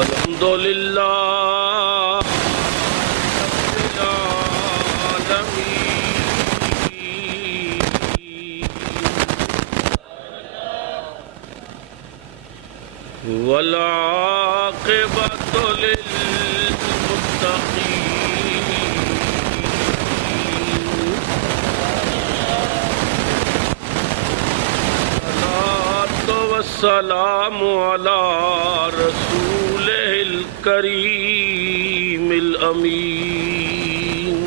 الحمد للہ والعاقبۃ للمتقین الصلاۃ والسلام علی رسولہ الکریم الامین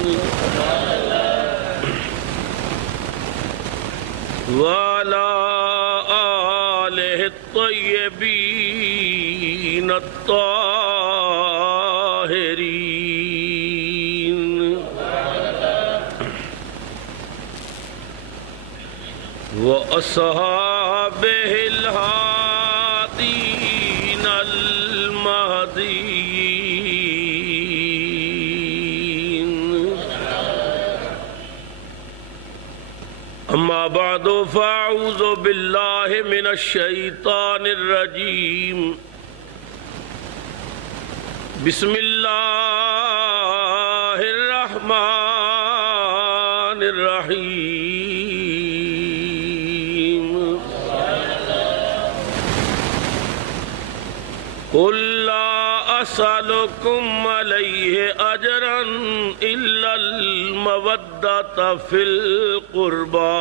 وعلی آلہ الطیبین الطاہرین وأصحابہ الہادین المہدیین اما بعد فاعوذ باللہ من الشیطان الرجیم بسم اللہ الرحمن الرحیم قل لا اسألكم علیہ اجرا الا المودۃ فی القربى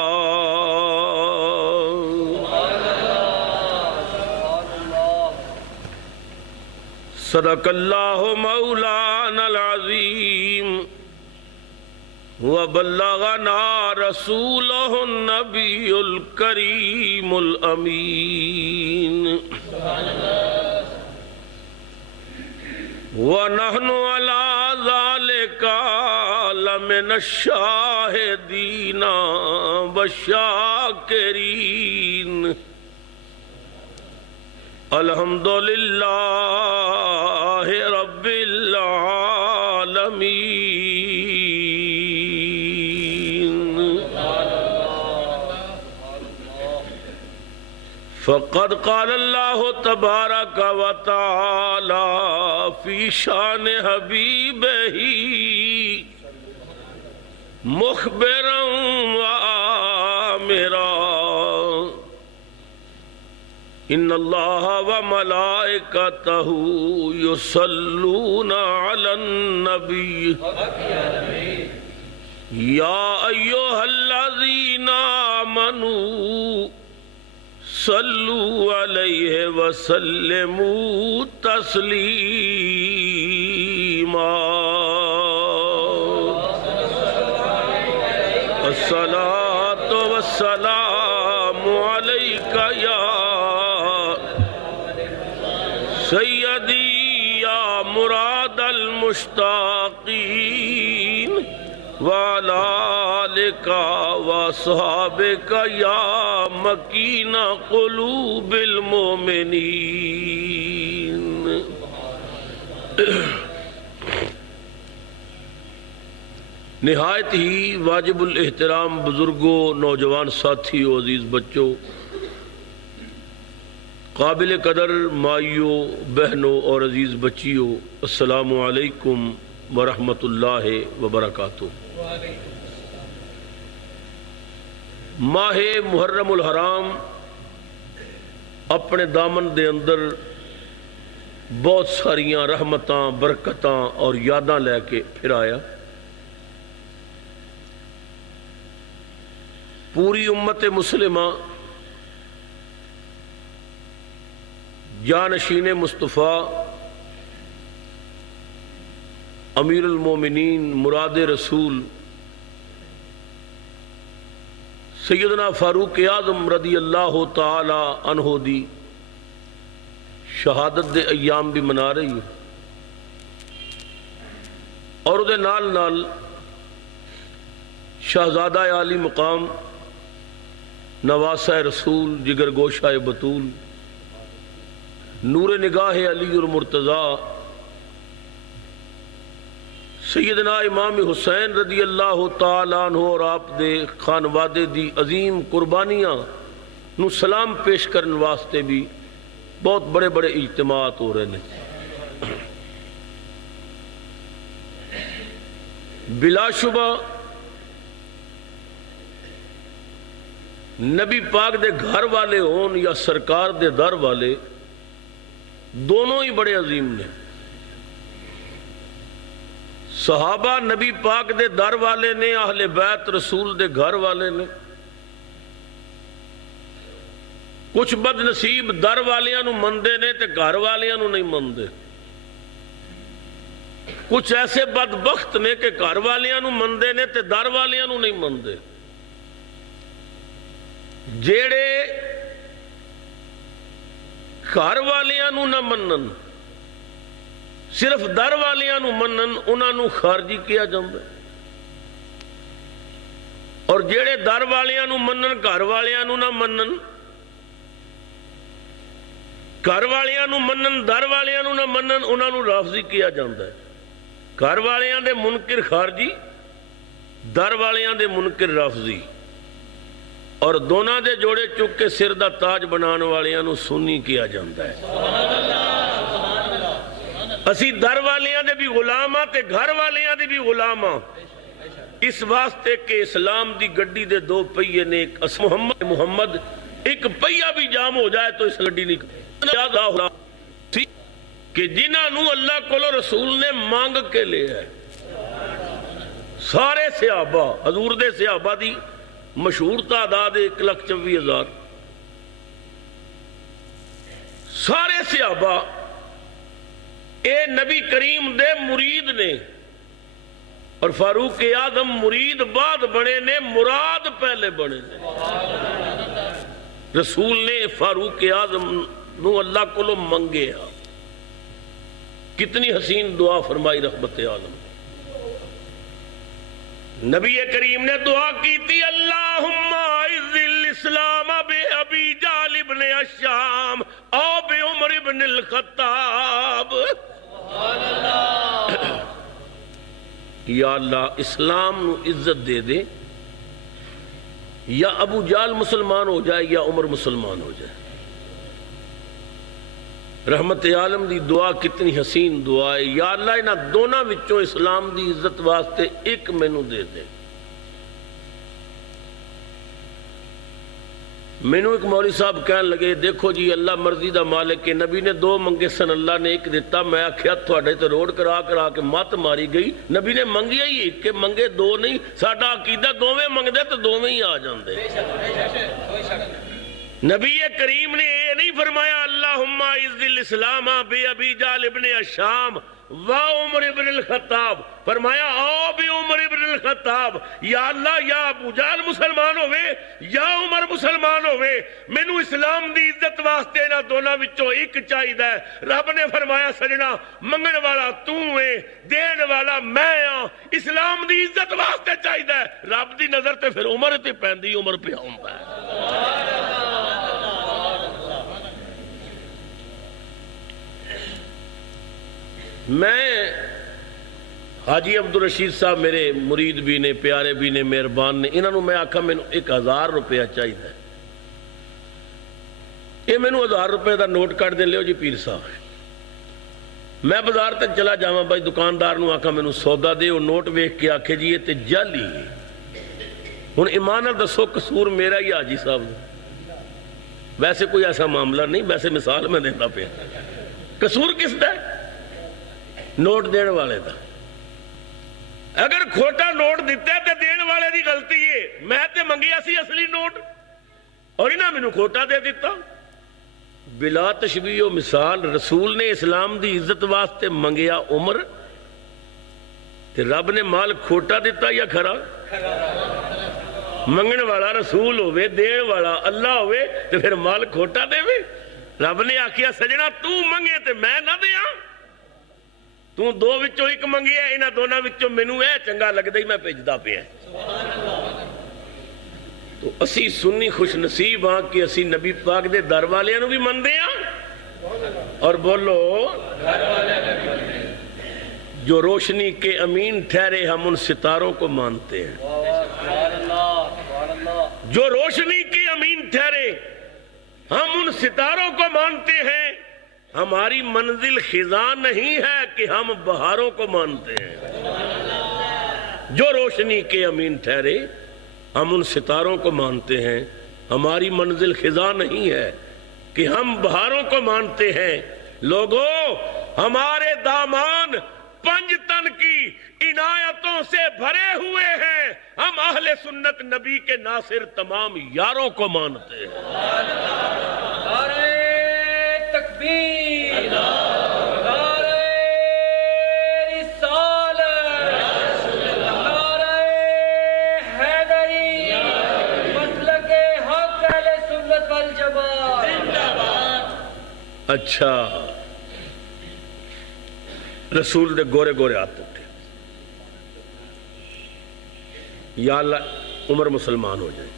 صدق اللہ مولانا العظیم وبلغنا رسولہ النبی الکریم الامین ونحن علی ذلک لمن الشاہدین والشاکرین الحمدللہ رب العالمین فقد قال اللہ تبارک و تعالی فی شان حبیبہ مخبرا و آمرا ان اللہ و ملائکتہ یصلون علی النبی یا ایھا الذین آمنوا صلوا علیہ وسلموا تسلیما الصلاۃ والسلام علیک یا سیدی یا مراد المشتاقین وعلی آلک واصحابک یا مکین قلوب المؤمنین نہایت ہی واجب الاحترام بزرگوں، نوجوان ساتھیوں، عزیز بچوں، قابل قدر مائیوں، بہنوں اور عزیز بچیوں، السلام علیکم ورحمۃ اللہ وبرکاتہ۔ ماہ محرم الحرام اپنے دامن دے اندر بہت ساریاں رحمتاں، برکتاں اور یاداں لے کے پھر آیا۔ پوری امت مسلمہ جانشین مصطفیٰ امیر المومنین مراد رسول سیدنا فاروق اعظم رضی اللہ تعالی عنہ دی شہادت دے ایام بھی منا رہی ہے، اور دے نال نال شہزادہ عالی مقام نواسہ رسول جگر گوشہ بطول نور نگاہ علی المرتضیٰ سیدنا امام حسین رضی اللہ تعالیٰ عنہ اور آپ دے خانوادے دی عظیم قربانیاں نو سلام پیش کرنے واسطے بھی بہت بڑے بڑے اجتماعات ہو رہے ہیں۔ بلا شبہ نبی پاک دے گھر والے ہون یا سرکار دے در والے دونوں ہی بڑے عظیم نے. صحابہ نبی پاک دے در والے نے، اہل بیت رسول دے گھر والے نے. کچھ بد نصیب در والیاں نو مندے نے تے گھر والیاں نو نہیں مندے. کچھ ایسے بدبخت نے کہ گھر والیاں نو مندے نے تے در والیاں نو نہیں مندے. جیڑے گھر والیاں نو نہ منن، صرف در والیاں نو منن، انہاں نو خارجی کیا جاندہ ہے. اور جیڑے در والیاں نو منن، گھر والیاں نو نہ منن، گھر والیاں نو منن، در والیاں نو نہ منن، انہاں نو رافضی کیا جاندہ ہے. گھر والیاں دے منکر خارجی، در والیاں دے منکر رافضی. اور دونوں دے جوڑے چک کے سر دا تاج بنان والیاں نو سنی کیا جاندہ ہے. اسی در والیاں دے بھی غلام ہاں تے گھر والیاں دے بھی غلام ہاں، اس واسطے کہ اسلام دی گڈی دے دو پہیے نے. ایک محمد ایک پہیہ بھی جام ہو جائے تو اس گڈی نہیں کہ جنہاں نو اللہ کو رسول نے مانگ کے لے ہے. سارے صحابہ، حضور دے صحابہ دی مشہور تعداد 1,24,000. سارے صحابہ اے نبی کریم دے مرید نے، اور فاروق اعظم مرید بعد بنے نے، مراد پہلے بنے نے. رسول نے فاروق اعظم نو اللہ کو منگے. کتنی حسین دعا فرمائی رحمت عالم. نبی کریم نے دعا کی تھی، اللہم اعز الاسلام بے ابی جہل ابن الشام او بے عمر ابن الخطاب. یا اللہ اسلام نو عزت دے دے، یا ابو جہل مسلمان ہو جائے یا عمر مسلمان ہو جائے. رحمت عالم دی دعا کتنی حسین دعا ہے. یا اللہ انہاں دونوں وچوں اسلام دی عزت واسطے ایک مینوں دے دے. مینوں ایک مولوی صاحب کہنے لگے، دیکھو جی اللہ مرضی دا مالک ہے، نبی نے 2 منگے سن، اللہ نے ایک دیتا. میں آکھیا تھوڑے تو روڈ کرا کے مت ماری گئی. نبی نے منگیا ہی ایک، کہ منگے 2 نہیں. ساڈا عقیدہ دوویں منگدے تو دوویں ہی آ جاندے. نبی کریم نے یہ نہیں فرمایا اللہم اعز الاسلام بے ابی جہل ابن الشام و عمر ابن الخطاب، فرمایا او بے عمر ابن الخطاب. یا اللہ یا ابو جہل مسلمان ہوئے یا عمر مسلمان ہوئے، مینوں اسلام دی عزت واسطے نہ دونوں وچوں ایک چاہیدا ہے. رب نے فرمایا سجنا منگن والا تو ہے، دین والا میں ہاں. اسلام دی عزت واسطے چاہیدا ہے. رب دی نظر تے پھر عمر تے پیندی، عمر پہ ہوندا ہے. میں حاجی عبدالرشید صاحب میرے مرید بھی نے، پیارے بھی نے، مہربان نے. انہوں نے میں آکھا میں 1000 روپیہ چاہیے. یہ میں 1000 روپے دا نوٹ کٹ دے لیو جی پیر صاحب. میں بازار تک چلا جاواں بھائی، دکاندار نو آکھا میں سودا دے، وہ نوٹ ویکھ کے آکھے جی یہ تے جعلی. ہن ایمان نال دسو قصور میرا ہی حاجی صاحب دا؟ ویسے کوئی ایسا معاملہ نہیں، ویسے مثال میں دیتا پیا. قصور کس دا ہے؟ نوٹ دین والے دا. اگر کھوٹا نوٹ دیتا ہے تو دین والے دی غلطی ہے. میں تے منگیا سی اصلی نوٹ اور انہاں مینوں کھوٹا دے دیتا. بلا تشبیہ و مثال رسول نے اسلام دی عزت واسطے منگیا عمر، تے رب نے مال کھوٹا دیتا یا کھرا؟ منگن والا رسول ہوئے، دین والا اللہ ہوئے، تے پھر مال کھوٹا دے وے. رب نے آکھیا سجنا تو منگے تے میں نہ دیاں. تو 2 وچوں ایک منگیا، انہاں دونوں وچوں مینوں اے چنگا لگدا ہی میں بھیجدا پیا. تو اسی سنی خوش نصیب ہاں کہ اسی نبی پاک دے در والیاں نو بھی مندے ہاں. اور بولو جو روشنی کے امین ٹھہرے ہم ان ستاروں کو مانتے ہیں. جو روشنی کے امین ٹھہرے ہم ان ستاروں کو مانتے ہیں. ہماری منزل خزاں نہیں ہے کہ ہم بہاروں کو مانتے ہیں، جو روشنی کے امین ٹھہرے ہم ان ستاروں کو مانتے ہیں۔ ہماری منزل خزاں نہیں ہے کہ ہم بہاروں کو مانتے ہیں۔ لوگوں، ہمارے دامان پنج تن کی عنایتوں سے بھرے ہوئے ہیں، ہم اہل سنت نبی کے ناصر تمام یاروں کو مانتے ہیں۔ نعرہ تکبیر، نعرہ رسالت، نعرہ حیدری، مسلک حق اہل سنت والجماعت۔ اچھا، رسول دے گورے گورے ہاتھ اٹھے، یا اللہ عمر مسلمان ہو جائے۔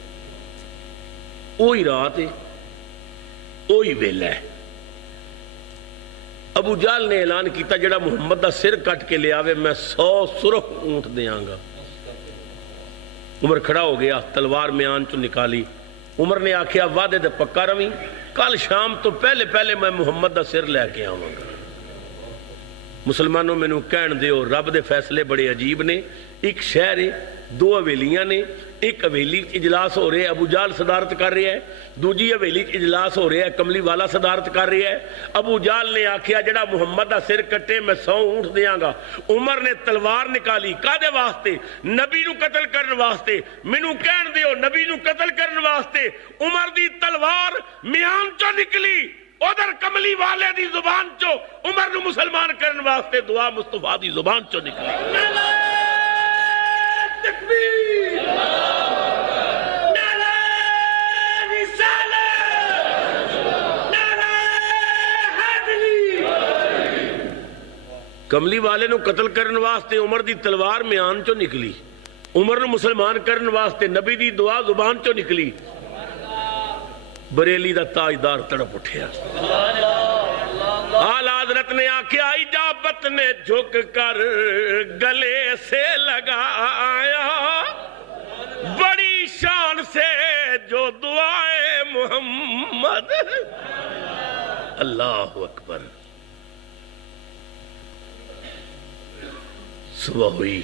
وہی رات ہے، وہی ویلا ہے۔ ابو جہل نے اعلان کیتا جڑا محمد دا سر کٹ کے لے آوے میں 100 سرخ اونٹ دیاں گا۔ عمر کھڑا ہو گیا، تلوار میان چو نکالی۔ عمر نے آکھیا وعدے دے پکا رویں، کل شام تو پہلے پہلے میں محمد دا سر لے کے آواں گا۔ مسلمانوں مینوں کہن دیو رب دے فیصلے بڑے عجیب نے۔ ایک شہر ہے، دو حویلیاں نے، ایک حویلی اجلاس ہو رہے ابو جہل صدارت کر رہا ہے، دوجی حویلی اجلاس ہو رہا ہے کملی والا صدارت کر رہا ہے۔ ابو جہل نے آکھیا جڑا محمد دا سر کٹے میں 100 اونٹ دیاں گا۔ عمر نے تلوار نکالی، کادے واسطے؟ نبی نو قتل کرن واسطے۔ مینوں کہن دیو نبی نو قتل کرن واسطے۔ عمر دی تلوار میان چو نکلی، ادھر کملی والے دی زبان چو عمر نو مسلمان کرن واسطے دعا مصطفیٰ دی زبان چو نکلی۔ تکبیر، نعرہ رسالت، نعرہ حیدری۔ کملی والے نو قتل کرن واسطے عمر دی تلوار میان چو نکلی، عمر نو مسلمان کرن واسطے نبی دی دعا زبان چو نکلی۔ بریلی دا تاجدار تڑپ اٹھیا۔ آل حضرت نے آکھیا اجابت نے جھک کر گلے سے لگایا، بڑی شان سے جو دعائے محمد۔ اللہ اکبر۔ صبح ہوئی،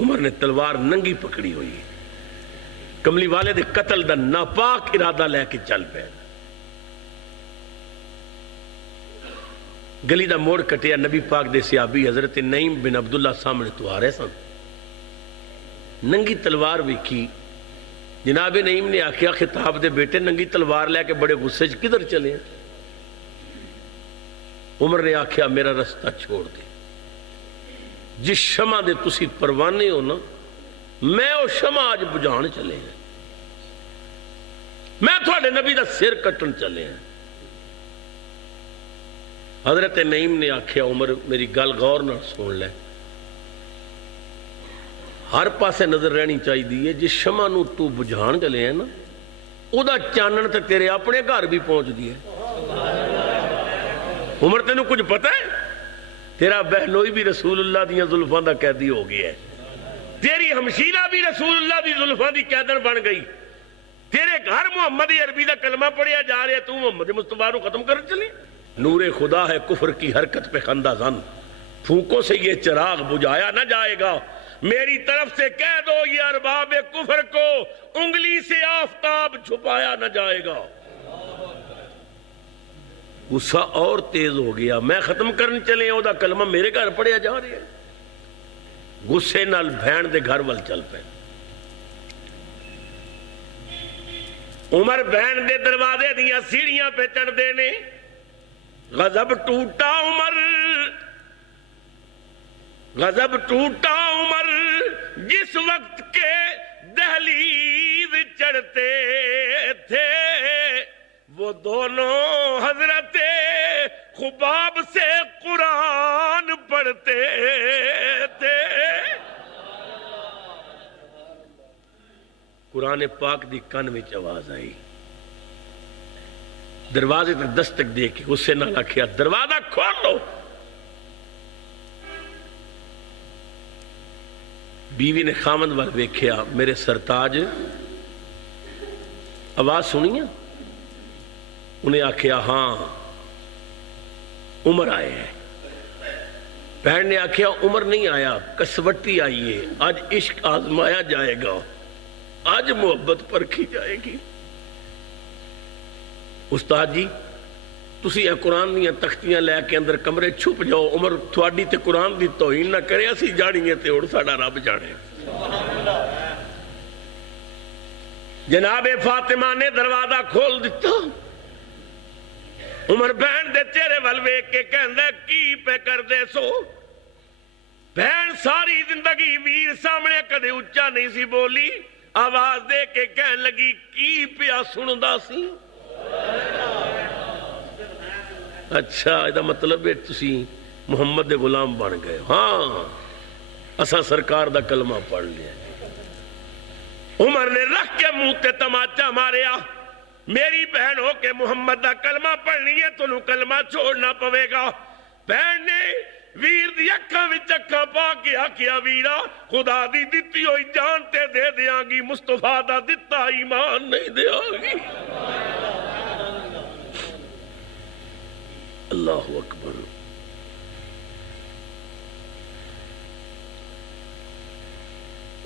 عمر نے تلوار ننگی پکڑی ہوئی، کملی والے دے قتل دا ناپاک ارادہ لے کے چل پے۔ گلی دا موڑ کٹیا، نبی پاک دے صحابی حضرت نعیم بن عبداللہ سامنے تو آ رہے سن۔ ننگی تلوار ویکھی، جناب نعیم نے آکھیا خطاب دے بیٹے ننگی تلوار لے کے بڑے غصے چ کدھر چلے ہیں؟ عمر نے آکھیا میرا رستہ چھوڑ دے، جس شمع دے تسی پروانے ہو نا میں او شمع آج بجھان چلے ہیں، میں تھوڑے نبی دا سر کٹن چلے ہیں۔ حضرت نعیم نے آکھیا عمر میری گل غور نہ سن لے، ہر پاسے نظر رہنی چاہیے دی ہے، جس شمع نو تو بجھان چلے ہیں نا او دا چانن تے تیرے اپنے گھر بھی پہنچ دی ہے۔ عمر تینوں کچھ پتہ ہے؟ تیرا بہنوئی بھی رسول اللہ دیاں زلفاں دا قیدی ہو گیا ہے، تیری ہمشیرہ بھی رسول اللہ دی زلفاں دی قیدن بن گئی، تیرے گھر محمد عربی دا کلمہ پڑھیا جا رہے تو محمد مصطفیٰ کو ختم کر چلی۔ نور خدا ہے کفر کی حرکت پہ خندہ زن، پھونکوں سے یہ چراغ بجھایا نہ جائے گا، میری طرف سے کہہ دو یہ ارباب کفر کو انگلی سے آفتاب چھپایا نہ جائے گا۔ غصہ اور تیز ہو گیا، میں ختم کرنے چلے او دا کلمہ میرے گھر پڑھیا جا رہے ہیں۔ غصے نال بھین دے گھر وال چل پے۔ عمر بہن دے دروازے دیاں سیڑھیاں پہ چڑھ دینے، غضب ٹوٹا عمر، غضب ٹوٹا عمر جس وقت کے دہلیز چڑھتے تھے وہ دونوں حضرت خباب سے قرآن پڑھتے تھے۔ قرآن پاک دی کن وچ آواز آئی، دروازے تے دستک دے کے غصے نال آکھیا دروازہ کھول لو۔ بیوی نے خامند وال ویکھیا، میرے سرتاج آواز سنی ہے؟ انہیں آکھیا ہاں عمر آئے ہیں. بہن نے آکھیا عمر نہیں آیا، کسوٹی آئی ہے، آج عشق آزمایا جائے گا، آج محبت پرکھی جائے گی. استاد جی تسی اے قرآن دیاں تختیاں لے کے اندر کمرے چھپ جاؤ، عمر تھوڑی تے قرآن دی توہین نہ کرے، اسی جانیے تے اور ساڑا رب جانے. جناب فاطمہ نے دروازہ کھول دیتا. عمر بہن دے چہرے ول ویکھ کے کہندا کی پہ کر دے سو. بہن ساری زندگی ویر سامنے کدے اچا نہیں سی بولی، آواز دے کے کہن لگی کی پیا سندا سی. اچھا یہ مطلب ہے تسی محمد دے غلام بن گئے. ہاں اسا سرکار دا کلمہ پڑھ لیا. عمر نے رکھ کے منہ تے تماچا ماریا، میری بہن ہو کے محمد دا کلمہ پڑھنی ہے تو کلمہ چھوڑنا پوے گا. بہن نے ویر دی اکھاں وچ اکھاں پا کے آکھیا ویرا خدا دی دتی ہوئی جان تے دے دیاں گی، مصطفیٰ دا دتا ایمان نہیں دیا گی. اللہ اکبر.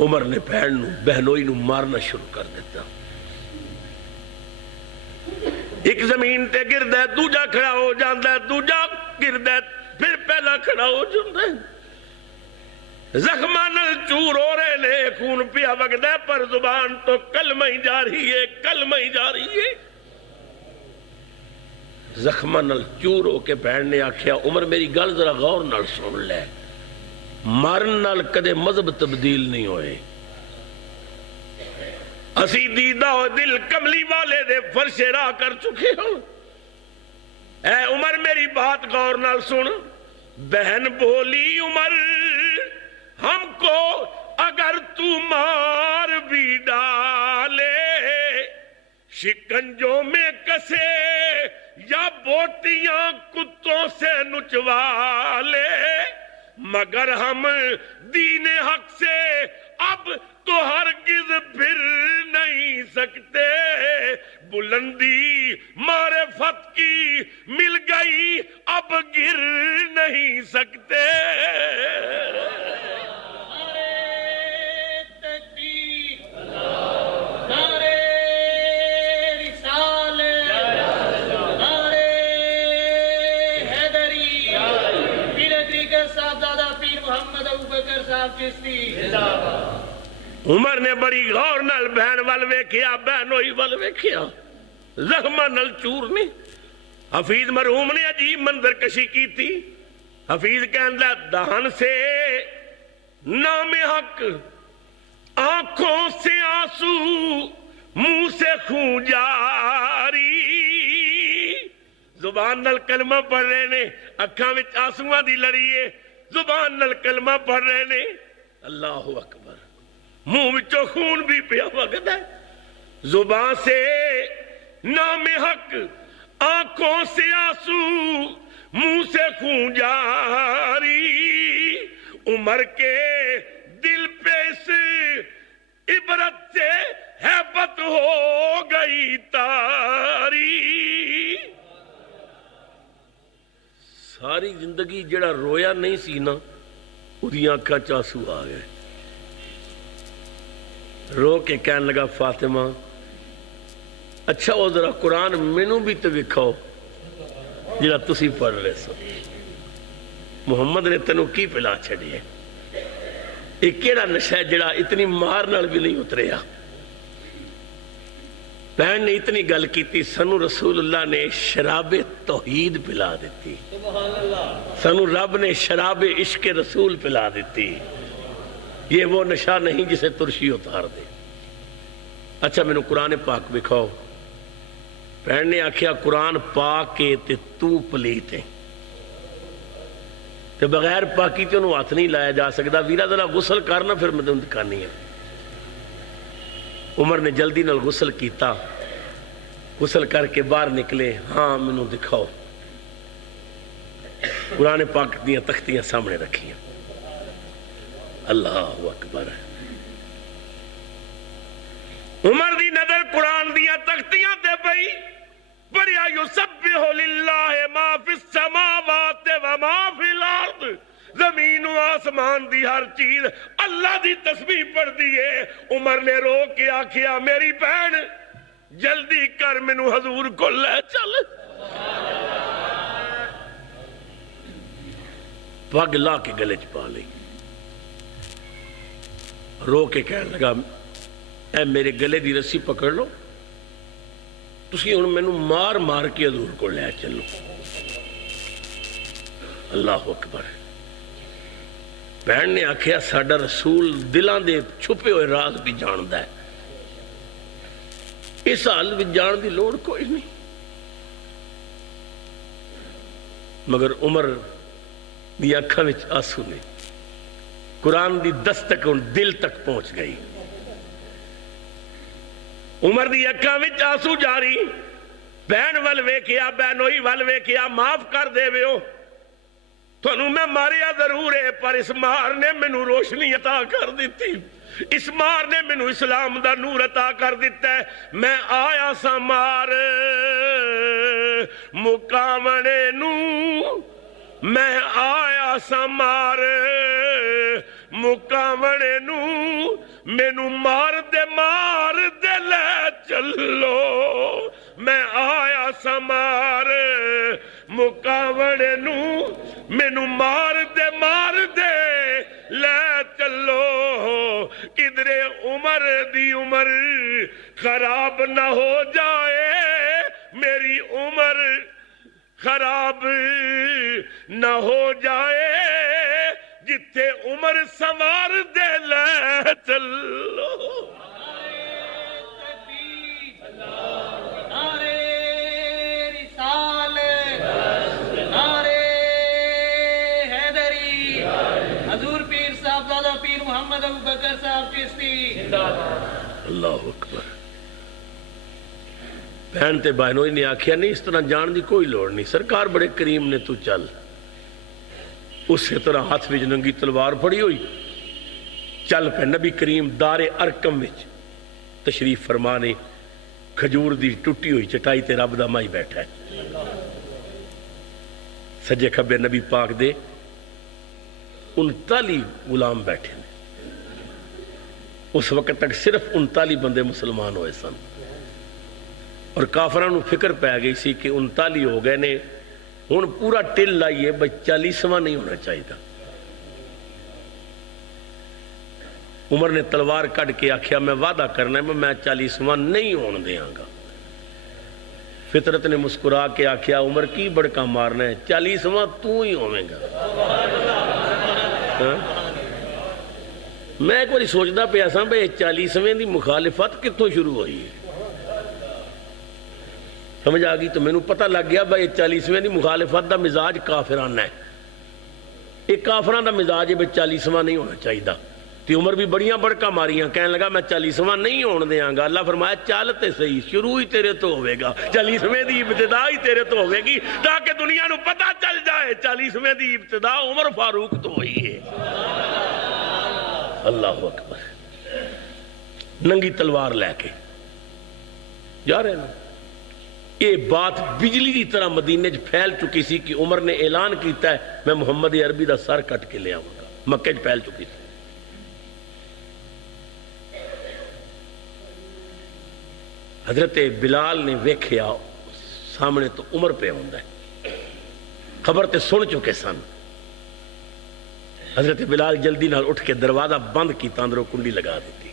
عمر نے بہنوئی نو مارنا شروع کر دیتا. ایک زمین تے گرد ہے، دوجا کھڑا ہو جاندہ ہے، دوجا گرد ہے، پھر پہلا کھڑا ہو جاندہ ہے. زخمہ نل چور ہو رہے نے، خون پیا وگد ہے، پر زبان تو کلمہ ہی جاری ہے، کلمہ ہی جاری ہے. زخمہ نل چور ہو کے بہن نے آکھیا عمر میری گل ذرا غور نال سن لے، مارن نال کدے مذہب تبدیل نہیں ہوئے. اسی دیدہ ہو دل کملی والے دے فرش راہ کر چکے ہو. اے عمر میری بات غور نال سن. بہن بولی عمر ہم کو اگر تو مار بھی ڈالے، شکنجوں میں کسے یا بوٹیاں کتوں سے نچوا لے، مگر ہم دین حق سے اب تو ہرگز پھر نہیں سکتے. بلندی معرفت کی مل گئی اب گر نہیں سکتے. عمر نے بڑی غور نال بہن ول ویکھیا، بہنوئی ول ویکھیا، زخمہ نل چور نے. حفیظ مرحوم نے عجیب منظر کشی کی تھی. حفیظ کہندا دہن سے نام حق، آنکھوں سے آنسو، منہ سے خون جاری. زبان نل کلمہ پڑھ رہے نے، اکھاں وچ آنسواں دی لڑی ہے، زبان نل کلمہ پڑھ رہے نے. اللہ اکبر. منہ وچوں خون بھی پیا وگدا ہے. زبان سے نام حق، آنکھوں سے آنسو، منہ سے خون جاری. عمر کے دل پہ اس عبرت سے ہیبت ہو گئی تاری. ساری زندگی جڑا رویا نہیں سی نا، اُدیاں آنکھاں چاسو آ گئے. رو کے کہنے لگا فاطمہ اچھا وہ ذرا قرآن مینوں بھی تو وکھاؤ جڑا تسی پڑھ رہے سو. محمد نے تینوں کی پلا چھڑی ہے؟ یہ کیڑا نشہ ہے جڑا اتنی مار نال بھی نہیں اتریا؟ بہن نے اتنی گل کیتی، سنو رسول اللہ نے شراب توحید پلا دیتی، سنو رب نے شراب عشق رسول پلا دیتی. یہ وہ نشہ نہیں جسے ترشی اتار دے. اچھا میں نے قرآن پاک بکھاؤ. بہن نے آکھیا قرآن پاک کے تے تو پلیت ہے، تے بغیر پاکی تے انہوں ہاتھ نہیں لایا جا سکتا. ویرا ذرا غسل کرنا پھر میں تمہیں دکھانی ہے. عمر نے جلدی نال غسل کیتا، غسل کر کے باہر نکلے. ہاں مینوں دکھاؤ. قرآن پاک دیاں تختیاں سامنے رکھیاں. اللہ اکبر. عمر دی نظر قرآن دیاں تختیاں تے پئی. پڑھیا یسبح للہ ما فی السماوات و ما فی الارض، زمین و آسمان دی ہر چیز اللہ دی تسبیح پڑھ دیئے۔ عمر نے رو کے آکھیا میری بہن جلدی کر مینوں حضور کو لے چل۔ پگ لا کے گلے چ پا لی، رو کے کہنے لگا اے میرے گلے دی رسی پکڑ لو، تسی ہن مینوں مار مار کے حضور کو لے چلو۔ اللہ اکبر۔ بہن نے آکھیا ساڈا رسول دلاں دے چھپے ہوئے راز بھی جاندا ہے، اس حال بھی جان دی لوڑ کوئی نہیں۔ مگر عمر دی اکھاں وچ آنسو نے، قرآن دی دستک ان دل تک پہنچ گئی۔ عمر دی اکھاں وچ آنسو جاری، بہن ول ویکھیا، بہنوئی ول ویکھیا، معاف کر دے ویو، تھانوں میں ماریا ضرور ہے پر اس مار نے مینوں روشنی عطا کر دیتی، اس مار نے مینوں اسلام دا نور عطا کر دیتا ہے۔ میں آیا سا مار مکاونے نو، میں آیا سا مار مکاونے نو، مینوں مار دے لے چلو۔ میں آیا سا مار مکاونے نو، مینوں مار دے لے چلو۔ کدرے عمر دی عمر خراب نہ ہو جائے، میری عمر خراب نہ ہو جائے، جتھے عمر سوار دے لے چلو۔ نعرے رسالت، نعرے حیدری، حضور پیر صاحب زادہ پیر محمد ابو بکر صاحب چشتی۔ اللہ اکبر۔ بہن تے بہنوئی نے آکھیا نہیں اس طرح جان دی کوئی لوڑ نہیں، سرکار بڑے کریم نے، تو چل۔ اسی طرح ہاتھ وچ ننگی تلوار پھڑی ہوئی چل پہ نبی کریم دار ارکم وچ تشریف فرمانے، کھجور دی ٹوٹی ہوئی چٹائی تے رب دا مائی بیٹھا ہے، سجے کھبے نبی پاک دے 39 غلام بیٹھے ہیں۔ اس وقت تک صرف 39 بندے مسلمان ہوئے سن، اور کافرانو فکر پہ گئی سی کہ 39 ہو گئے نے، ہن پورا ٹل لائیے بھئی 40واں نہیں ہونا چاہیے تھا۔ عمر نے تلوار کٹ کے آکھیا میں وعدہ کرنا ہے میں 40واں نہیں ہون دیاں گا۔ فطرت نے مسکرا کے آکھیا عمر کی بڑکا مارنا ہے، 40واں تو ہی ہوئیں گا۔ میں ایک باری سوچدا پیا سا بھئی 40ویں دی مخالفت کتوں شروع ہوئی ہے، سمجھ آ گئی تو مینوں پتہ لگ گیا بھئی 40ویں دی مخالفت دا مزاج کافرانہ ہے، ایک کافران دا مزاج ہے بھئی 40واں نہیں ہونا چاہیے دا۔ تی عمر بھی بڑیاں بڑکا ماریاں، کہنے لگا میں 40واں نہیں ہون دیاں گا۔ اللہ فرمایا چل تے صحیح، شروع ہی تیرے تو ہوئے گا، 40ویں دی ابتدا ہی تیرے تو ہوئے گی، تاکہ دنیا نو پتہ چل جائے 40ویں دی ابتدا عمر فاروق تو ہوئی ہے۔ اللہ اکبر۔ ننگی تلوار لے کے جا رہے نا، یہ بات بجلی کی طرح مدینے پھیل چکی سی کہ عمر نے اعلان کیتا ہے میں محمد عربی دا سر کٹ کے لے آؤں گا، مکے پھیل چکی سی۔ حضرت بلال نے ویکھیا سامنے تو عمر پہ ہوندا ہے، خبر تے سن چکے سن۔ حضرت بلال جلدی نال اٹھ کے دروازہ بند کیتا، اندروں کنڈی لگا دیتی۔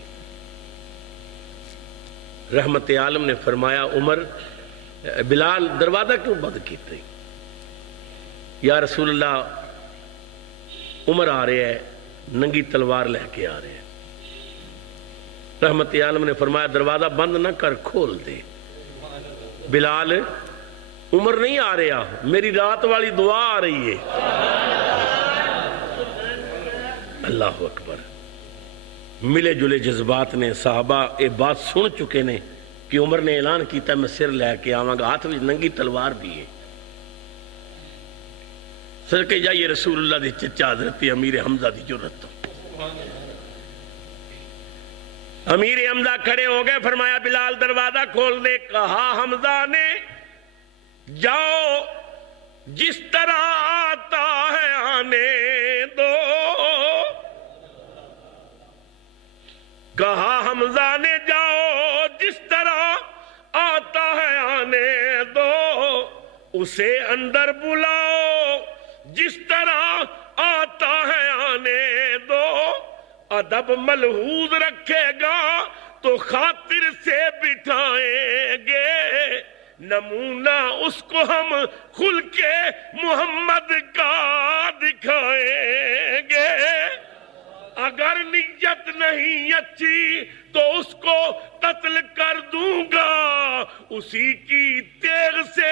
رحمت عالم نے فرمایا عمر بلال دروازہ کیوں بند کیتے؟ یا رسول اللہ عمر آ رہے ہیں، ننگی تلوار لے کے آ رہے ہیں۔ رحمت عالم نے فرمایا دروازہ بند نہ کر، کھول دے۔ بلال عمر نہیں آ رہا، میری رات والی دعا آ رہی ہے۔ اللہ اکبر۔ ملے جلے جذبات نے، صحابہ یہ بات سن چکے نے کہ عمر نے اعلان کیتا میں سر لے کے آواں گا، ہاتھ میں ننگی تلوار بھی ہے۔ سر کے جائیے رسول اللہ دی چچا حضرت امیر حمزہ دی جرت تو امیر حمزہ کھڑے ہو گئے، فرمایا بلال دروازہ کھول دے۔ کہا حمزہ نے جاؤ جس طرح آتا ہے آنے دو، کہا حمزہ نے جاؤ جس طرح آتا ہے آنے دو، اسے اندر بلاؤ جس طرح آتا ہے آنے دو، ادب ملحوظ رکھے گا تو خاطر سے بٹھائیں گے، نمونہ اس کو ہم کھل کے محمد کا دکھائیں گے، اگر نیت نہیں اچھی تو اس کو قتل کر دوں گا، اسی کی تیغ سے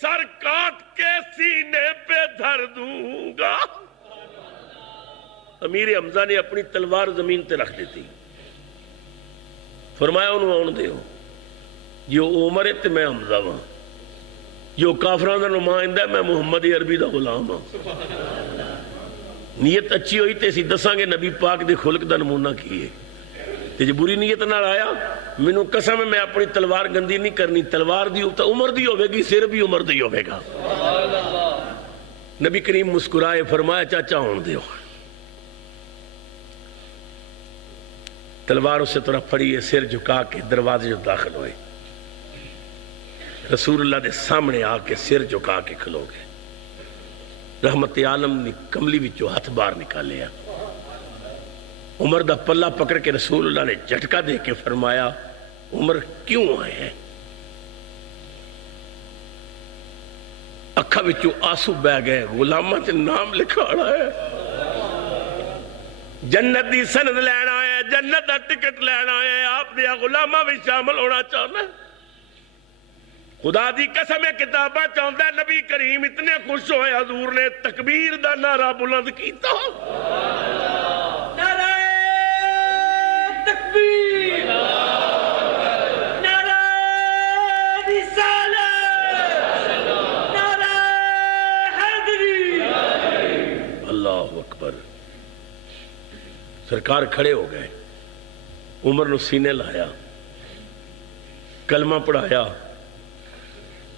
سر کاٹ کے سینے پہ دھر دوں گا۔ امیر حمزہ نے اپنی تلوار زمین تے رکھ دیتی، فرمایا انہوں آن دیو، جو عمر ہے تے میں حمزہ ہاں، جو کافران دا نمائندہ ہے میں محمد عربی دا غلام ہاں۔ نیت اچھی ہوئی تے اسی دساں گے نبی پاک دے خلق دا نمونہ کیے، تے جو بری نیت نہ آیا مینوں قسم ہے میں اپنی تلوار گندی نہیں کرنی، تلوار دی عمر دی ہوے گی، سر بھی عمر دی ہوے گا۔ نبی کریم مسکرائے، فرمایا چاچا ہون دیو، تلوار اسے طرح پھڑی، سر جھکا کے دروازے جو داخل ہوئے، رسول اللہ دے سامنے آ کے سر جھکا کے کھلو گے، رحمت عالم نے کملی وچوں ہاتھ باہر نکالیا، عمر دا پلہ پکڑ کے رسول اللہ نے جھٹکا دے کے فرمایا عمر کیوں آئے ہیں؟ اکھا وچوں آنسو بہ گئے، غلامہ تے نام لکھا رہا ہے، جنت دی سند لینا ہے، جنت دا ٹکٹ لینا ہے، آپ دیا غلامہ بھی شامل ہونا چاہنا ہے۔ خدا دی قسم کتابہ چاہتا ہے، نبی کریم اتنے خوش ہوئے حضور نے تکبیر دا نعرہ بلند کیتا، نعرہ تکبیر، نعرہ رسالت، نعرہ حیدری۔ اللہ اکبر۔ سرکار کھڑے ہو گئے، عمر نو سینے لایا، کلمہ پڑھایا،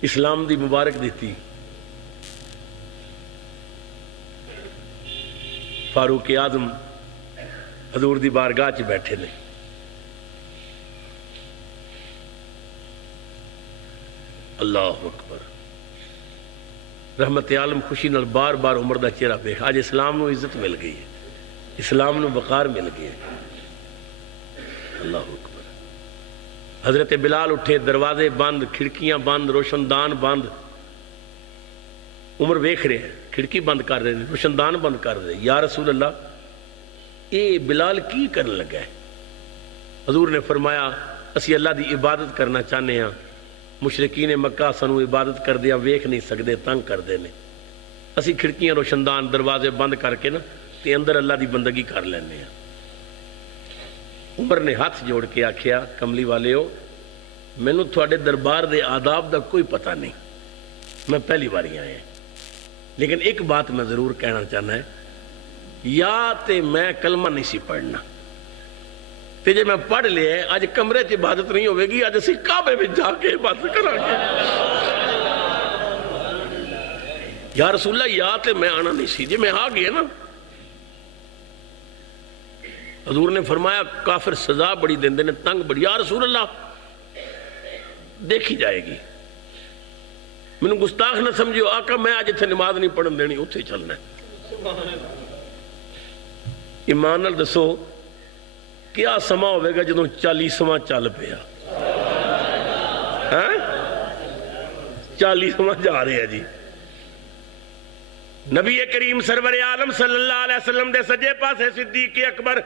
اسلام دی مبارک دیتی، فاروق اعظم حضور دی بارگاہ چ بیٹھے نے، اللہ اکبر۔ رحمت عالم خوشی نال بار بار عمر دا چہرہ دیکھ، آج اسلام نو عزت مل گئی ہے، اسلام نو وقار مل گیا، اللہ اکبر۔ حضرت بلال اٹھے، دروازے بند، کھڑکیاں بند، روشن دان بند، عمر ویکھ رہے ہیں، کھڑکی بند کر رہے ہیں، روشن دان بند کر رہے ہیں، یا رسول اللہ اے بلال کی کرنے لگا ہے؟ حضور نے فرمایا اسی اللہ دی عبادت کرنا چاہنے ہیں، مشرکین مکہ سنو عبادت کر دیا ویکھ نہیں سکدے، تنگ کر دے نے، اسی کھڑکیاں روشن دان دروازے بند کر کے نا تے اندر اللہ دی بندگی کر لینے ہیں۔ عمر نے ہاتھ جوڑ کے آکھیا کملی والے ہو، مینوں تھوڑے دربار دے آداب دا کوئی پتہ نہیں، میں پہلی باری آئے ہیں، لیکن ایک بات میں ضرور کہنا چاہنا ہے، یا تے میں کلمہ نہیں سی پڑھنا، تے جے میں پڑھ لیا آج کمرے چ عبادت نہیں ہوئے گی، آج اسی کعبے میں جا کے عبادت کرا گے۔ یا رسول اللہ یا تے میں آنا نہیں سی، جے میں آ گیا نا، حضور نے فرمایا کافر سزا بڑی دیندے نے، تنگ بڑی، یا رسول اللہ دیکھی جائے گی، میں نے گستاخ نہ سمجھو آقا، میں آج اتنے نماز نہیں پڑھن دینی، اتنے چلنا ہے۔ ایمان نال دسو کیا سما ہوئے گا جدوں 40واں چل پیا، 40واں جا رہے ہیں جی۔ نبی کریم سرور عالم صلی اللہ علیہ وسلم دے سجے پاسے صدیق اکبر،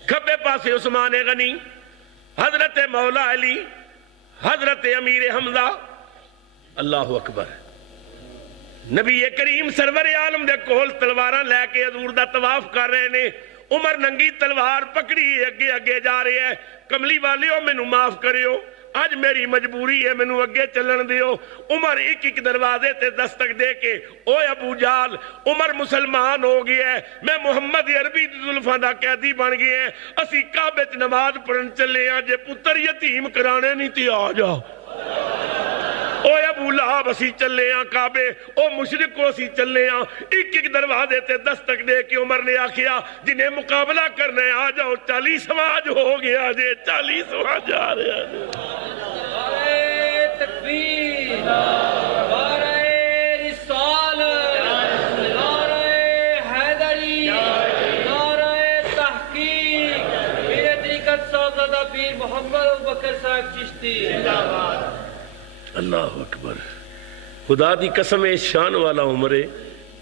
کھبے پاسے عثمان غنی، حضرت مولا علی، حضرت امیر حمزہ، اللہ اکبر۔ نبی کریم سرور عالم دے کول تلواراں لے کے حضور دا طواف کر رہے نے، عمر ننگی تلوار پکڑی اگے اگے جا رہے ہیں، کملی والیو مینوں معاف کریو، آج میری مجبوری ہے، مینوں اگے چلن دیو۔ عمر ایک ایک دروازے تے دستک دے کے، اوے ابو جال، عمر مسلمان ہو گیا ہے، میں محمد عربی دی زلفاں دا قیدی بن گئے ہیں، اسی کعبے وچ نماز پڑھن چلے ہاں، جے پتر یتیم کرانے نہیں تے آ جا۔ اوے ابو صاحب اسی چلے ہاں کعبے او مشرک کو اسی چلے ہاں ایک ایک دروازے تے دستک دے کے عمر نے آخیا جنہیں مقابلہ کرنا ہے آ جاؤ 40واں آج ہو گیا جے 40واں جا رہے ہیں نعرہ تکبیر نعرہ رسالت نعرہ حیدری نعرہ تحقیق پیر طریقت صاحبزادہ پیر محمد ابوبکر صاحب چشتی اللہ اکبر خدا دی قسم ہے شان والا عمر ہے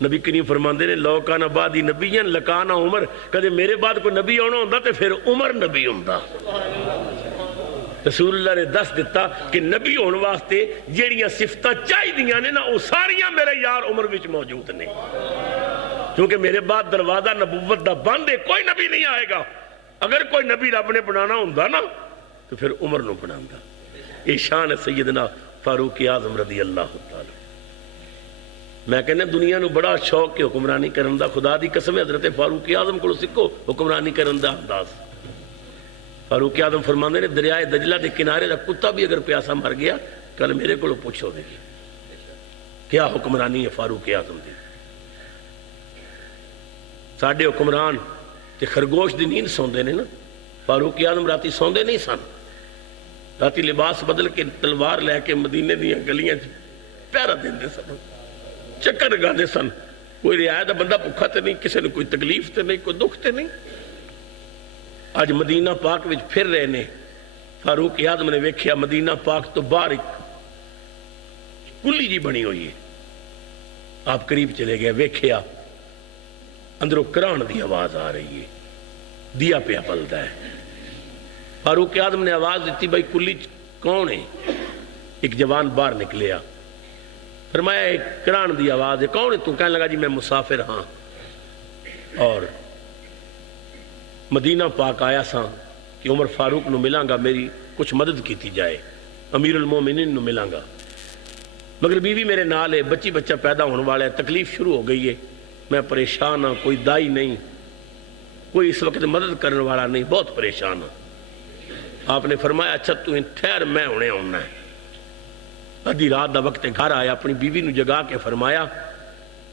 نبی کریم فرماندے نے لو کان بعدی نبیین لکانا عمر کدے میرے بعد کوئی نبی ہونا ہوندا تے پھر عمر نبی ہوندا رسول اللہ نے دس دیتا کہ نبی ہونے واسطے جیڑیاں صفتاں چاہیدیاں نے نا وہ ساریاں میرے یار عمر وچ موجود نے کیونکہ میرے بعد دروازہ نبوت دا بند ہے کوئی نبی نہیں آئے گا اگر کوئی نبی رب نے بنانا ہوندا نا تو پھر عمر نو بناوندا یہ شان ہے سیدنا فاروق اعظم رضی اللہ تعالی میں کہنا دنیا نو بڑا شوق ہے حکمرانی کرن دا خدا دی قسم حضرت فاروق اعظم کو سکھو حکمرانی کرن دا انداز فاروق اعظم فرماندے نے دریائے دجلہ دے کنارے دا کتا بھی اگر پیاسا مر گیا کل میرے کو پوچھو گے کیا حکمرانی ہے فاروق اعظم دی ساڈے حکمران تے خرگوش دی نیند سوندے نے نا فاروق اعظم راتی سوندے نہیں سن راتی لباس بدل کے تلوار لے کے مدینے دیاں گلیاں پہرا دیندے سن چکر لگاندے سن کوئی رعایت بندہ بھوکا تے نہیں کسی نے کوئی تکلیف تے نہیں کوئی دکھ تے نہیں آج مدینہ پاک وچ پھر رہے نے فاروق اعظم نے ویکھیا مدینہ پاک تو باہر ایک کلی جی بنی ہوئی ہے آپ قریب چلے گئے ویکھیا اندروں کران دی آواز آ رہی ہے دیا پیا بلدا ہے فاروق اعظم نے آواز دیتی بھائی کلی کون ہے ایک جوان باہر نکلیا فرمایا ایک کران دی آواز ہے کون ہے تو کہنے لگا جی میں مسافر ہاں اور مدینہ پاک آیا سا کہ عمر فاروق نو ملاں گا میری کچھ مدد کیتی جائے امیر المومنین نو ملاں گا مگر بیوی میرے نال ہے بچی بچہ پیدا ہونے والا ہے تکلیف شروع ہو گئی ہے میں پریشان ہوں کوئی دائی نہیں کوئی اس وقت مدد کرنے والا نہیں بہت پریشان ہوں آپ نے فرمایا اچھا تو ٹھہر میں ہونے ہونا ہے ادھی رات دا وقت گھر آیا اپنی بیوی نو جگا کے فرمایا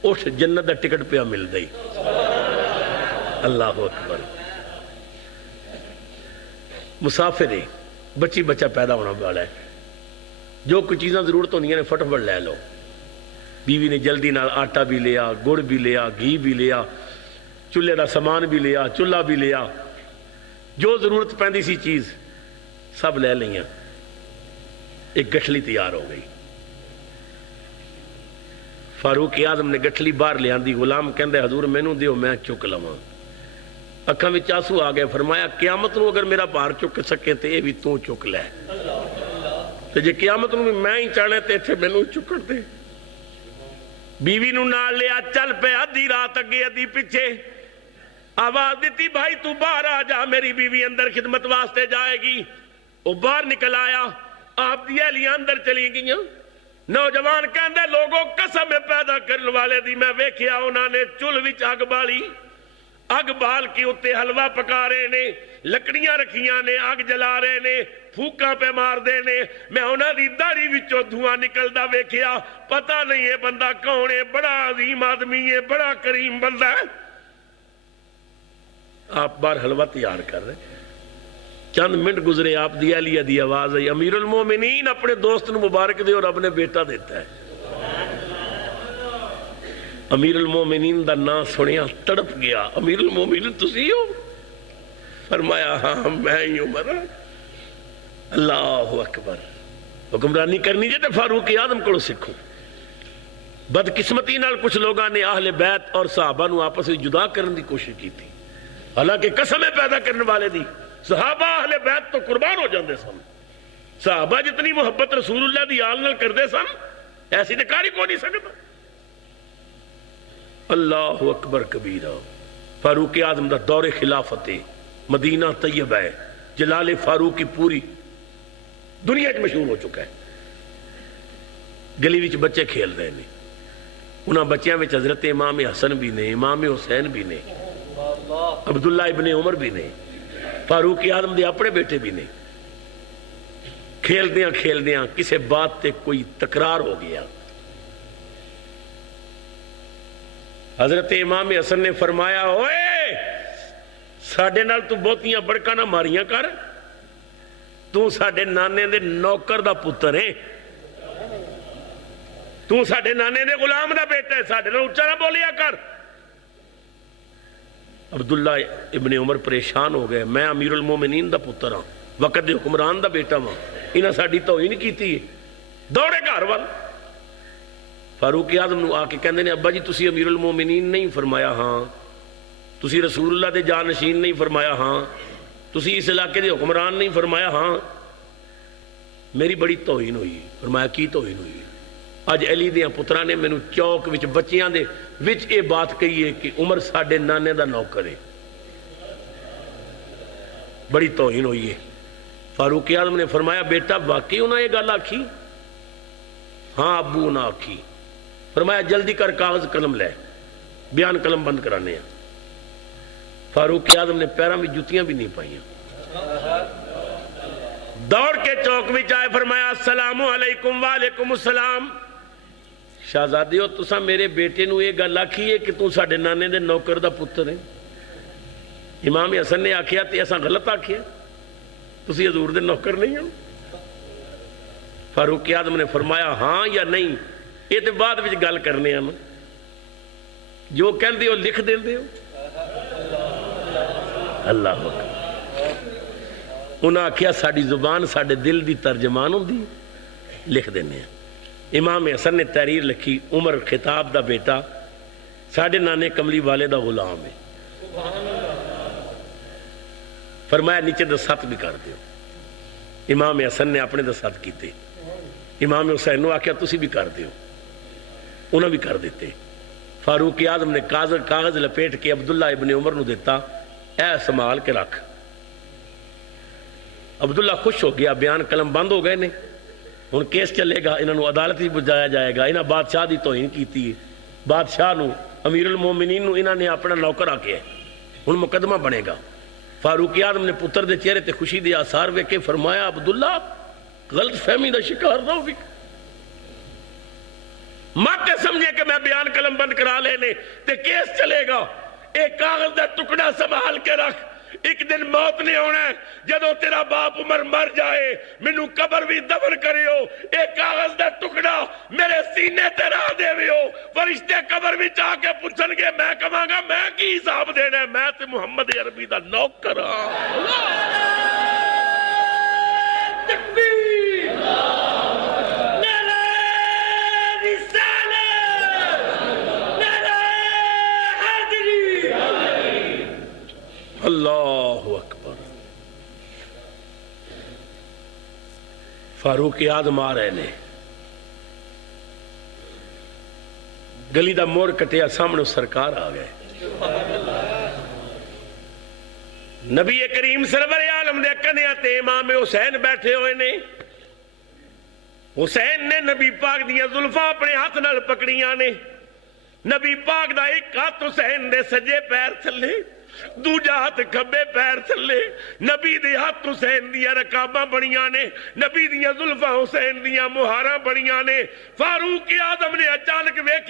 اٹھ جنت دا ٹکٹ پیا مل دئی اللہ اکبر مسافر ہے بچی بچہ پیدا ہونا والا ہے جو کوئی چیزاں ضرورت ہوندیاں نے فٹافٹ لے لو بیوی نے جلدی نال آٹا بھی لیا گڑ بھی لیا گھی بھی لیا چولہے دا سامان بھی لیا چولہا بھی لیا جو ضرورت پیندی سی چیز سب لے لیاں ایک گٹھلی تیار ہو گئی فاروق اعظم نے گٹھلی باہر لے آندی غلام کہندے حضور مینوں دیو میں چک لواں اکھاں وچ آنسو آ گئے فرمایا قیامت نو اگر میرا بھار چک سکے تے اے بھی تو چک لے تے جے قیامت نو میں ہی چاہنا تے ایتھے مینوں چکڑ دے بیوی نو نال لیا چل پے ادھی رات اگے ادھی پیچھے آواز دیتی بھائی تو باہر آ جا میری بیوی اندر خدمت واسطے جائے گی وہ باہر نکل آیا آپ دی اہلیاں اندر چلی گئیں نوجوان کہندے لوگوں قسم پیدا کرنے والے دی میں ویکھیا انہاں نے چل وچ اگ بالی اگ بال کے اتنے حلوہ پکا رہے نے لکڑیاں رکھیاں نے اگ جلا رہے نے پھوکاں پہ مار دے نے میں انہاں دی داڑھی وچوں دھواں نکلدا ویکھیا پتہ نہیں ہے بندہ کون ہے بڑا عظیم آدمی ہے بڑا کریم بندہ ہے آپ بار حلوہ تیار کر رہے چند منٹ گزرے آپ دی اہلیہ دی آواز آئی امیر المومنین اپنے دوست نو مبارک دے اور اپنے بیٹا دیتا ہے امیر المومنین دا نام سنیا تڑپ گیا امیر المومنین تسی ہو فرمایا ہاں میں ہی عمر اللہ اکبر حکمرانی کرنی جے تے فاروق اعظم کو سکھو بدقسمتی نال کچھ لوگاں نے اہل بیت اور صحابہ نو آپس میں جدا کرنے دی کوشش کی تھی حالانکہ قسمیں پیدا کرنے والے دی صحابہ اہل بیت تو قربان ہو جاندے سن صحابہ جتنی محبت رسول اللہ دی آل نال کردے سن ایسی تے کاری کو نہیں سکتا اللہ اکبر کبیرہ فاروق اعظم دا دور خلافت مدینہ طیبہ ہے جلال فاروق کی پوری دنیا میں مشہور ہو چکا ہے گلی وچ بچے کھیل رہے ہیں انہاں بچیاں وچ حضرت امام حسن بھی نے امام حسین بھی نے عبداللہ ابن عمر بھی نے فاروق اعظم دے اپنے بیٹے بھی نے کھیلدیاں کھیلدیاں کسے بات تے کوئی تکرار ہو گیا. حضرت امام حسن نے فرمایا اوئے ساڈے نال تو بہتیاں بڑکاں نہ ماریاں کر، تو ساڈے نانے دے نوکر دا پتر ہے، تو ساڈے نانے دے غلام دا بیٹا ہے، ساڈے نال اچھا نہ بولیا کر. عبداللہ ابن عمر پریشان ہو گئے، میں امیر المومنین دا پتر ہاں، وقت دے حکمران دا بیٹا ہاں، انہاں ساڈی توہین کیتی ہے. دوڑے گھر وال فاروق اعظم نو آ کے کہندے نے ابا جی تسی امیر المومنین نہیں فرمایا؟ ہاں. تسی رسول اللہ دے جانشین نہیں فرمایا؟ ہاں. تسی اس علاقے دے حکمران نہیں فرمایا؟ ہاں. میری بڑی توہین ہوئی. فرمایا کی توہین ہوئی؟ اج علی دیاں پتراں نے مینوں چوک وچ بچیاں دے وچ اے بات کہی ہے کہ عمر ساڈے نانے دا نوکر ہے. بڑی توہین ہوئی ہے. فاروق اعظم نے فرمایا بیٹا واقعی انہاں یہ گل آکھی؟ ہاں ابو انہاں آکھی. فرمایا جلدی کر کاغذ قلم لے، بیان قلم بند کرانے ہیں. فاروق اعظم نے پیراں میں جتیاں بھی نہیں پائیاں، دوڑ کے چوک میں آئے، فرمایا السلام علیکم. وعلیکم السلام. شہزادیو تساں میرے بیٹے نو یہ گل آکھی ہے کہ تو ساڈے نانے دے نوکر دا پتر ہے؟ امام حسن نے آکھیا تے اساں غلط آکھیا، تسی حضور دے نوکر نہیں ہو؟ فاروق اعظم نے فرمایا ہاں یا نہیں یہ تے بعد وچ گل کرنے ہیں، جو کہندے ہو لکھ دیندے ہو. اللہ اکبر. انہاں آکھیا ساڈی زبان ساڈے دل دی ترجمان ہوندی، لکھ دینے ہیں. امام حسن نے تحریر لکھی، عمر خطاب دا بیٹا ساڈے نانے کملی والے دا غلام ہے. فرمایا نیچے دستخط بھی کر دیو. امام حسن نے اپنے دستخط کیتے. امام حسین نو آکھیا تسی بھی کر دیو. انہاں بھی کر دیتے. فاروق اعظم نے کاغذ لپیٹ کے عبداللہ ابن عمر نو دیتا، اے سنبھال کے رکھ. عبداللہ خوش ہو گیا، بیان قلم بند ہو گئے نے، ہن کیس چلے گا، انہاں نو عدالت ہی بجایا جائے گا. انہاں بادشاہ دی توہین کیتی ہے، بادشاہ نو امیر المومنین نو انہاں نے اپنا نوکر آکھیا ہے، ہن مقدمہ بنے گا. فاروق اعظم نے پتر دے چہرے تے خوشی دے آثار ویکھے. فرمایا عبداللہ غلط فہمی دا شکار نہ ہوئی، مت سمجھے کہ میں بیان قلم بند کرا لینے تے کیس چلے گا. ایک کاغذ دا ٹکڑا سنبھال کے رکھ، ایک دن موت نے ہونا ہے. جدو تیرا باپ عمر مر جائے مینوں قبر بھی دفن کریو، ایک کاغذ دا ٹکڑا میرے سینے تے راہ دیویو. فرشتے قبر بھی چاہ کے پوچھن گے، میں کہاں گا میں کی حساب دینا ہے، میں تے محمد عربی دا نوکر ہاں. اللہ اکبر. فاروق اعظم آ رہے نے، گلی دا موڑ کٹیا، سامنے سرکار آ گئے. نبی کریم سرور عالم دے کنیا تے امام حسین بیٹھے ہوئے نے. حسین نے نبی پاک دیاں زلفاں اپنے ہاتھ نال پکڑیاں نے. نبی پاک دا ایک ہاتھ حسین دے سجے پیر تھلے، دوجا ہاتھ کھبے پیر تھلے. نبی دے ہاتھ حسین دیاں رکاباں بڑیاں نے، نبی دیاں زلفاں حسین دیاں مہاراں بڑیاں نے. فاروق اعظم نے اچانک ویکھ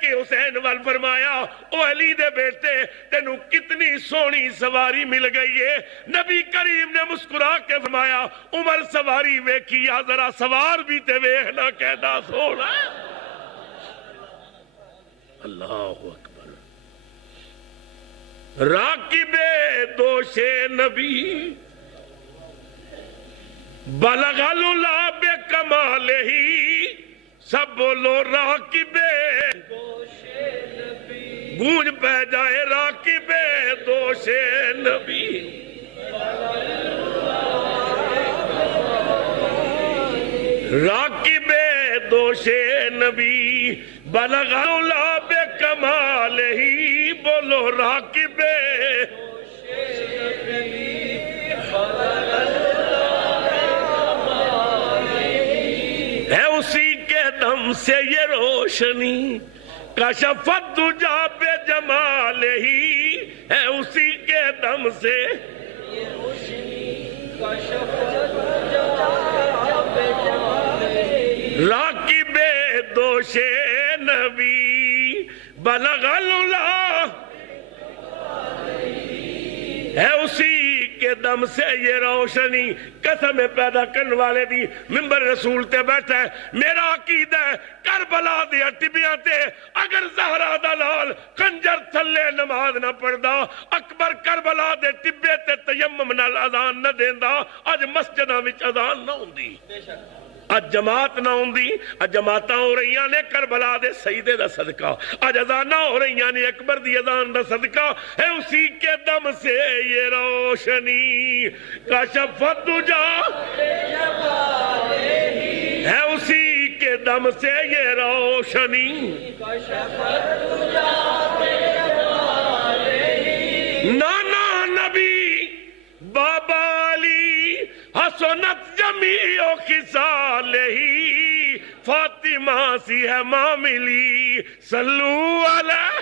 کے حسین وال فرمایا او علی دے بیٹے تینوں کتنی سونی سواری مل گئی ہے. نبی کریم نے مسکرا کے فرمایا عمر سواری ویکھی یا ذرا سوار بھی تے ویکھنا کیسا سونا. اللہ اکبر. راکب دوش نبی بلغ العلا بکمالہ، سب بولو راکب دوش نبی، گونج پہ جائے راکب دوش نبی. راکب دوش نبی بلغ العلا بکمالہ، بولو راکب ہے اسی کے دم سے یہ روشنی، کشفت دجا بے جمالہ، ہے اسی کے دم سے راکب دوش نبی بلغ العلا ہے اسی کے دم سے یہ روشنی قسم پیدا کرنے والے دی ممبر رسول تے بیٹھا ہے میرا عقیدہ ہے کربلا دیا ٹبیاں تے اگر زہرا دا لال خنجر تھلے نماز نہ پڑھدا اکبر کربلا دے ٹبے تے تیمم نال اذان نہ دیندا اج مسجداں وچ اذان نہ ہوندی اج جماعت نہ ہوندی اج جماعتاں ہو رہیاں نے کربلا دے سیدے دا صدقہ اج اذاناں ہو رہیاں نے اکبر دی اذان دا صدقہ ہے اسی کے دم سے یہ روشنی کشفت دجا ہے اسی کے دم سے یہ روشنی نانا نبی بابا علی حسنت جمیع خصالہی فاطمہ سی ہے ماں ملی صلو علیہ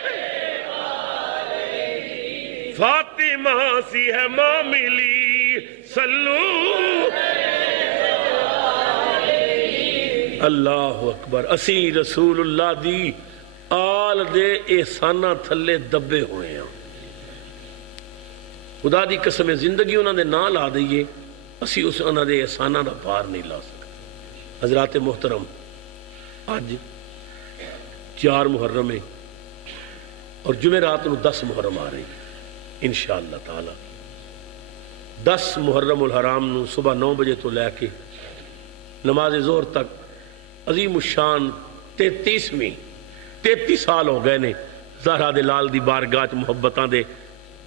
فاطمہ سی ہے ماں ملی صلو اللہ اکبر اسی رسول اللہ دی آل دے احسانہ تھلے دبے ہوئے ہیں خدا دی قسم زندگی انہوں نے نہ لا دئیے اسی اس انہوں نے احسانہ دا پار نہیں لا سکتے حضرات محترم آج 4 محرم ہے اور جمعرات نو 10 محرم آ رہی انشاءاللہ تعالی 10 محرم الحرام نو صبح 9 بجے تو لے کے نماز ظہر تک عظیم الشان 33 سال ہو گئے نے زہرا دے لال دی بارگاہ چ محبتاں دے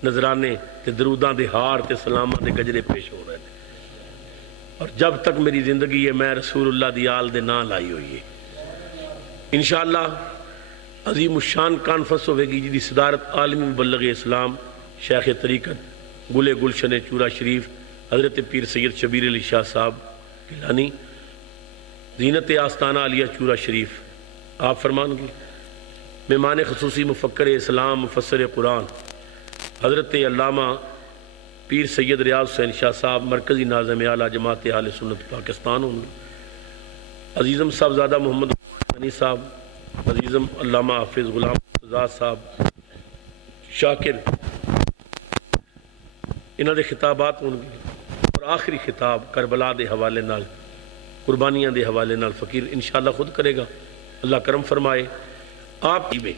نظرانے تے دروداں دے ہار تے سلاماں دے گجرے پیش ہو رہے ہیں اور جب تک میری زندگی ہے میں رسول اللہ دی آل دے نام لائی ہوئی ہے انشاءاللہ عظیم الشان کانفرنس ہوئے گی جی صدارت عالمی مبلغ اسلام شیخ طریقت گلے گلشن چورا شریف حضرت پیر سید شبیر علی شاہ صاحب گیلانی زینت آستانہ علیہ چورا شریف آپ فرمان گے مہمان خصوصی مفکر اسلام مفسر قرآن حضرت علامہ پیر سید ریاض حسین شاہ صاحب مرکزی ناظم اعلیٰ جماعت اہل سنت پاکستان ہوں گے عزیزم صاحبزادہ محمد غنی صاحب عزیزم علامہ حافظ غلام رضا صاحب شاکر انہاں دے خطابات ہوں گے اور آخری خطاب کربلا دے حوالے نال قربانیاں دے حوالے نال فقیر انشاءاللہ خود کرے گا اللہ کرم فرمائے آپ کی میں